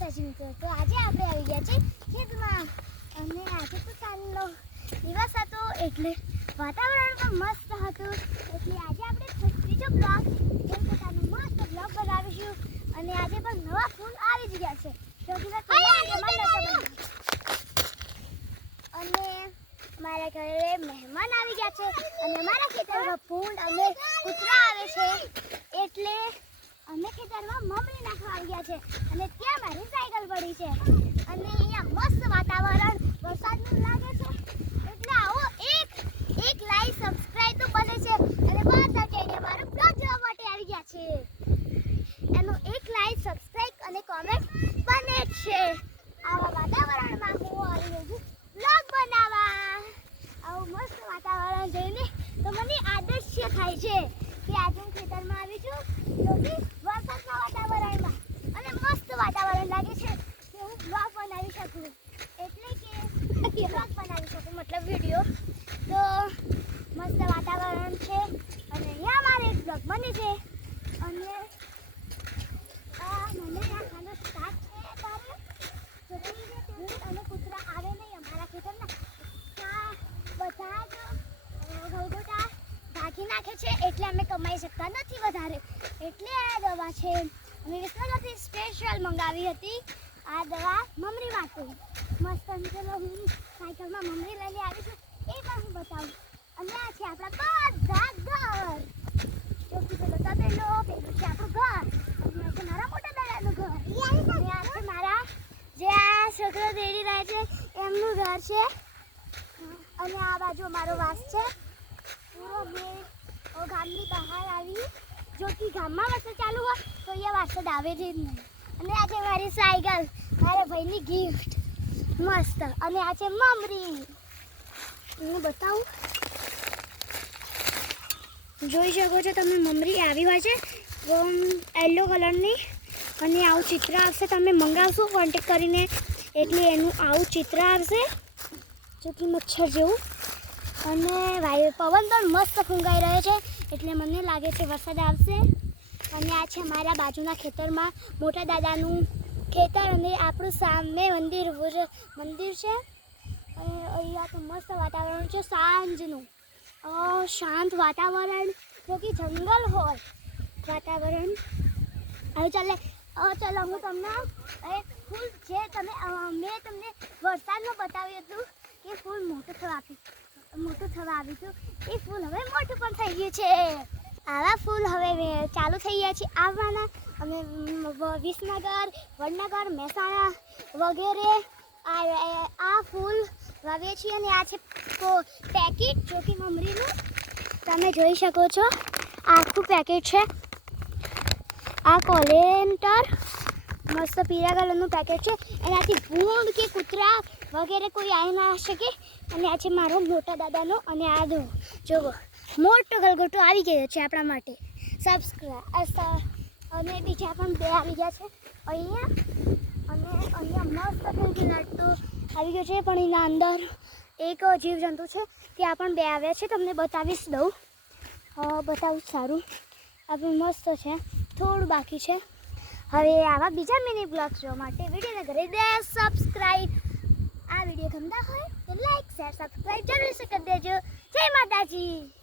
માતાજી મિત્રો, તો આજે આપણે આવી ગયા છે ખેતમાં અને આજે તો સાંજનો દિવસ હતો એટલે વાતાવરણ પણ મસ્ત હતું. એટલે આજે આપણે ત્રીજો બ્લોગ એક પોતાનો મસ્ત બ્લોગ બનાવીશું અને આજે પણ નવા ફૂલ આવી જ ગયા છે. અને મારા ઘરે મહેમાન આવી ગયા છે અને મારા ખેતરમાં ફૂલ અને કૂતરા આવે છે એટલે અમે ખેતરમાં મમરી નાખવા આવી ગયા છે અને ત્યાં મારી સાયકલ પડી છે અને અહીંયા મસ્ત વાતાવરણ વરસાદનું લાગે છે એટલે આવો એક લાઈક સબસ્ક્રાઇબ તો બને છે અને બધા જઈને મારો બ્લોગ જોવા માટે આવી ગયા છે. એનો એક લાઈક સબસ્ક્રાઇબ અને કોમેન્ટ બને છે. આવા વાતાવરણમાં હું આવી ગઈ છું બ્લોગ બનાવવા. આવું મસ્ત વાતાવરણ જોઈને તો મને આદર્શ્ય થાય છે કે આજે હું ખેતરમાં આવી છું તો કે વરસાદના વાતાવરણમાં અને મસ્ત વાતાવરણ લાગે છે કે હું બ્લોગ બનાવી શકું એટલે કે બ્લોગ બનાવી શકું મતલબ વિડીયો. તો મસ્ત વાતાવરણ છે અને અહીંયા મારે એક બ્લોગ બને છે અને મને આ ખાનો સ્ટાર્ટ છે તારે અને કૂતરા આવે નહીં અમારા ખેતરના બધા જ ગલગોટા ભાગી નાખે છે એટલે અમે કમાઈ શકતા નથી વધારે. એટલે આ દવા છે અમે વિસનગરથી સ્પેશિયલ મંગાવી હતી. આ દવા મમરી માટે મસ્ત ચલો હું સાયકલમાં મમરી લઈને આવી છું એ પણ હું બતાવું. અને આ છે આપણા બધા ઘર ચોખ્ખી તો બતાવી લો. પેલું છે આપણું ઘર અને આ છે મારા મોટા દાદાનું ઘર અને આ છે મારા જે આ છોકરો તેડી રહ્યા છે એમનું ઘર છે અને આ બાજુ અમારો વાસ છે પૂરો. મેં ગામની બહાર આવી જો કે ગામમાં વરસાદ ચાલુ હોય તો અહીંયા વરસાદ આવે જ નહીં. અને આ છે મારી સાયકલ મારા ભાઈની ગિફ્ટ મસ્ત. અને આ છે મમરી હું બતાવું જોઈ શકો છો તમે. મમરી આવી હોય છે યલો કલરની અને આવું ચિત્ર આવશે. તમે મંગાવશો કોન્ટેક કરીને એટલે એનું આવું ચિત્ર આવશે જો કે મચ્છર જેવું. અને પવન પણ મસ્ત ફૂંકાઈ રહ્યો છે એટલે મને લાગે છે વરસાદ આવશે. અને આ છે મારા બાજુના ખેતરમાં મોટા દાદાનું ખેતર અને આપણું સામે મંદિર છે. અને અહીંયા તો મસ્ત વાતાવરણ છે સાંજનું શાંત વાતાવરણ જો કે જંગલ હોય વાતાવરણ. હવે ચલો હું તમને એક ફૂલ છે મેં તમને વરસાદમાં બતાવ્યું હતું કે ફૂલ મોટું થવા આવ્યું હતું. એ ફૂલ હવે મોટું પણ થઈ ગયું છે. આવા ફૂલ હવે ચાલુ થઈ ગયા છે આવવાના. અમે વિસનગર વડનગર મહેસાણા વગેરે આ ફૂલ વાવીએ છીએ. અને આ છે પેકેટ જો કે મમરીનું તમે જોઈ શકો છો. આખું પેકેટ છે. આ કોલેન્ટર મસ્ત પીળા કલરનું પેકેટ છે. એનાથી ભૂંડ કે કૂતરા વગેરે કોઈ આવી ના શકે. અને આ છે મારો મોટા દાદાનો અને આ જોવો મોટો ગલગોટો આવી ગયો છે આપણા માટે સબસ્ક્રાઇબ. અને બીજા પણ બે આવી ગયા છે અહીંયા. અને અહીંયા મસ્ત લાગતો આવી ગયો છે પણ એના અંદર એક જીવજંતુ છે ત્યાં પણ બે આવ્યા છે. તમને બતાવીશ બતાવું સારું. આપણું મસ્ત છે થોડું બાકી છે. હવે આવા બીજા મિની બ્લોગ્સ જોવા માટે વિડીયોને કરી દે સબસ્ક્રાઇબ. આ વિડીયો ગમતા હોય તો લાઈક શેર સબસ્ક્રાઇબ જરૂર કરી દેજો. જય માતાજી.